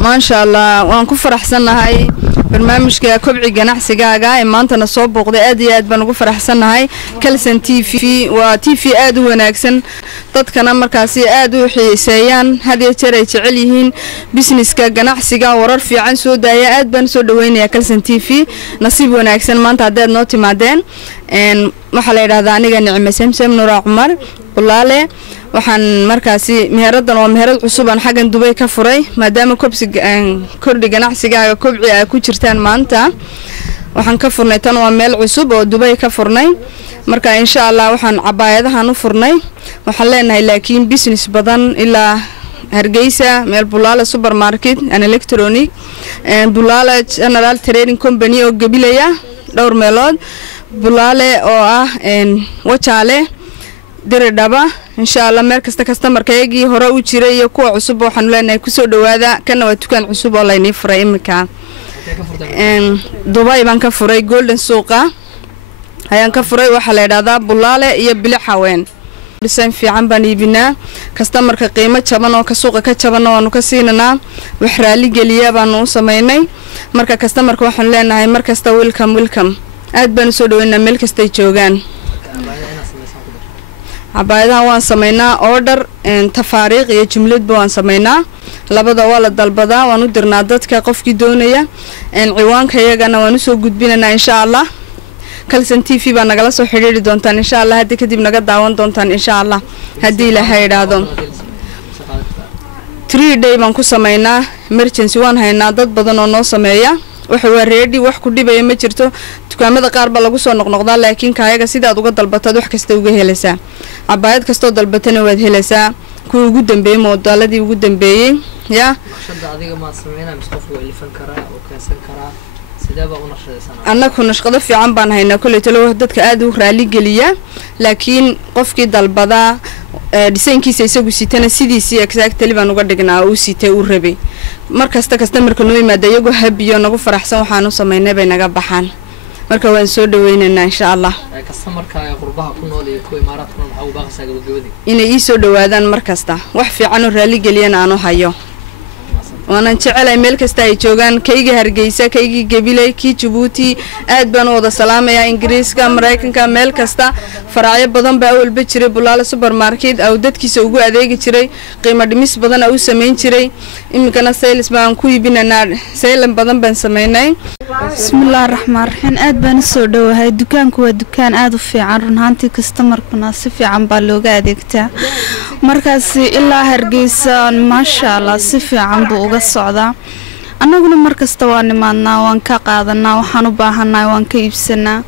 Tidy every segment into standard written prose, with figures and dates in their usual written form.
ما شاء الله وان كفر أحسننا هاي برنامجka kobci ganacsigaaga ee maantana soo booqday aad iyo aad baan ugu faraxsanahay Kalsan TV waa TV aad u wanaagsan dadkana markaasi aad u xiiseeyaan hadii jeer ay jecel yihiin businesska ganacsiga warar fiican soo daaya aad baan soo dhaweynayaa Kalsan TV nasiib wanaagsan maanta aad noo timaadeen waxa la yiraahdaa aniga Nicmo Samsam Nuur Umar Bulaale waxaan markaasi meeradan oo meerad cusub aan xagan Dubai ka furay maadaama kordhi ganacsigaaga kobci ay ku jirtaan maanta waxaan ka furnay tan waa meel cusub oo Dubai ka furnay marka insha Allah waxaan cabaayadahan u furnay waxaan leenahay laakiin business badan ilaa Hargeysa meel Bulaale supermarket and electronic Bulaale General Trading Company oo gabilaya dhowr meelood Bulaale oo ah wajaale diridhaba insha Allah meel kasta customer-kaygii hore u jiray iyo kuwa cusub waxaan leenahay ku soo dhawaada kana waa dukaan cusub oo la inii furay imika Dubai baan ka furay Golden Suuqa ayaan ka furay waxa la yiraahdaa Bulaale iyo Bilic Haween design fiican baan iibinaa customer-ka qiimo jaban oo ka suuqa ka jaban oo ka siinana wax raali geliya baan u sameeynay marka customer-ka waxaan leenahay markasta welcome aad baan soo dhaweynaa meel kasta ay joogaan cabaayadaha waan sameeynaa order tafaariiq iyo jumlad baan sameeynaa labada waa la dalbadaa waan u dirnaa dadka qofkii doonaya ciwaanka iyagana waan u soo gudbinaynaa insha Allah Kalsan TV baa nagala soo xiriiri doontaan insha Allah hadii kadib naga daawan doontaan insha Allah hadii Ilaahay yiraahdo 3 day baan ku sameeynaa emergency waan haynaa dad badan oo noo sameeya waxa waa ready wax ku dhibay ma jirto dukaamada qaar ba lagu soo noqnoqdaa laakiin kaayaga sidaad uga dalbatad wax kasta uga helaysaa cabaayad kasto dalbatana waad helaysaa ku ugu dambeeyay modaladii ugu dambeeyay ya shada adiga ma sameeyna misqof waa ilfan karaa oo kaasan karaa sidaba u naqshadaysanaa annagu nashqado fiican baan haynaa kulay talo dadka aad u raali geliya laakiin qofkii dalbada design-kiisa isagu sitana sidiisii exactly baan uga dhignaa oo sitay u rabay markasta customer-ka noo yimaada iyagu habiyo nagu faraxsan waxaan u sameeynay bay naga baxaan marka waan soo dhaweynaynaa insha Allah customer-ka qurbaha ku nool iyo kuwa imaaraadka waxa uu baaqaysaa gabagabadii inay ii soo dhawaadaan markasta wax fiican oo raali geliyana aan u hayo وانا جعلي ميل كستا ay joogan kayga Hargeysa kayga Gabiley ki Djibouti aad baan wada salaamaya Ingiriiska Mareykanka meel kasta faracyo badan baa walba jiray Bulaale supermarket aw dadkiisa ugu adeegi jiray qiimo dhimis badan oo sameyn jiray imikana sales baan ku iibinanaa sales badan baan sameynay bismillaahir rahmaanir rahiim aad baan soo dhawahay dukaanku waa dukaan aad u fiican runtii customer-kuna si fiican baa looga adeegtaa markaas ilaa Hargeysa ma sha Allah si fiican buu uga socdaa annaguna markasta waan nimaadnaa waan ka qaadanaa waxaan u baahanahay waan ka iibsanaa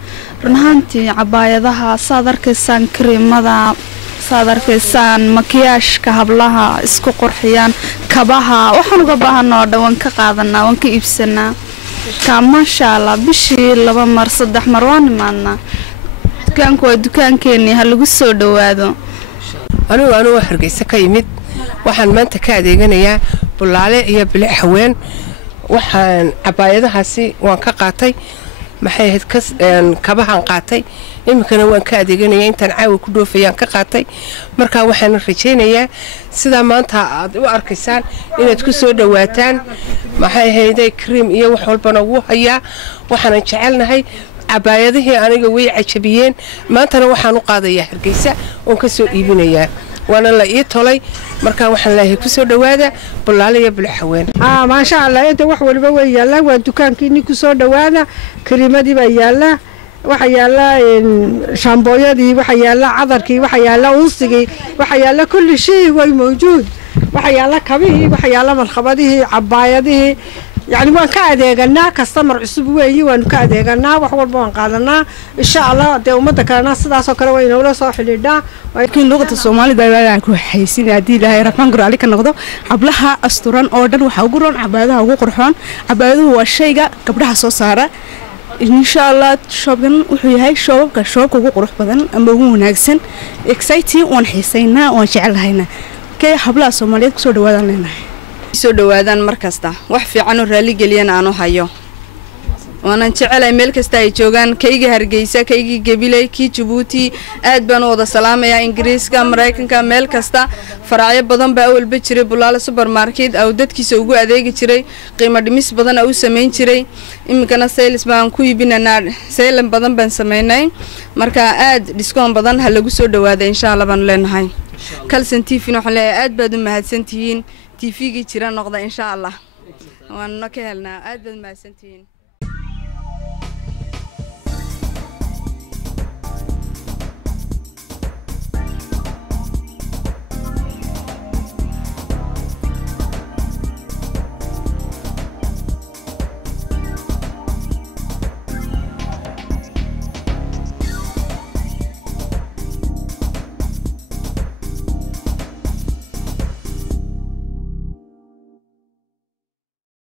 runtii cabaayadaha saadarkaysan kareemada saadarkaysan makiyaashka hablaha isku qurxiyaan kabaha waxaan uga baahanaa dhawaan ka qaadanaa waan ka iibsanaa kama sha Allah bishii 2 mar 3 mar waan nimaadnaa dukaanku waa dukaankeeni ha lagu soo dhawaado anigu Hargeysa ka yimid waxaan maanta ka adeeganayaa Bulaale iyo Bilic Haween waxaan cabaayadahaasi waan ka qaatay maxay ahayd kabahan qaatay imikana waan ka adeeganayaa intaan caawa ku dhoofayaan ka qaatay marka waxaan rajaynayaa sida maanta aad u arkaysaan inaad ku soo dhawaataan maxay ahayd cream iyo wax walba ugu hayaa waxaan jecelnahay cabaayadihii aniga way cajabiyeen maantana waxaan u qaadayaa Hargeysa oo ka soo iibinayaa وانا لا يطلع مركا وحنا له كسر دواده بلالي بالحوين ما شاء الله انت wax walba way yalla waa dukaankiini ku soo dhawaada kariimadii baa yalla waxa yalla shaambooyadii waxa yalla cadarkii waxa yalla unsigii waxa yalla kulli shay way mawjuud waxa yalla kabihii waxa yalla marxabadii cabaayadii يعني وان كأديجنا كاستمر عصب ويجي وان كأديجنا وحول بوان قادنا إن شاء الله ده ومتى كنا صدا سكر وين ولا صاح للدا ولكن لغة الصومالي ده كل حيسين هذه لها رفعان قر عليك النقطة قبلها أسطوران أوردن وحوجرون عبادها وقرحان عباده هو الشيء قبلها صارة إن شاء الله شوبن وحي هاي شوب كشوب وقرح بدن أما هو ناقصن إكسايتي وان حسينا وان شعل هنا كي حبلها الصومالية كسر دوادن لنا soo dhawaadaan markasta wax fiican oo raali geliyana aan u hayo وانا جعلay meel kasta ay joogan kayga Hargeysa kayga Gabiley ki Djibouti aad baan wada salaamaya Ingiriiska Mareykanka meel kasta faracyo badan baa walba jiray Bulaale supermarket oo dadkiisa ugu adeegi jiray qiimo dhimis badan oo sameyn jiray imikana sales baan ku iibinanaa sale badan baan sameynay marka aad discount badan ha lagu soo dhawaado insha Allah baan leenahay Kalson TV waxaan leeyahay aad baad u mahadsantihiin TV-ga jira noqda insha Allah waan ka helnaa aad baad mahadsantihiin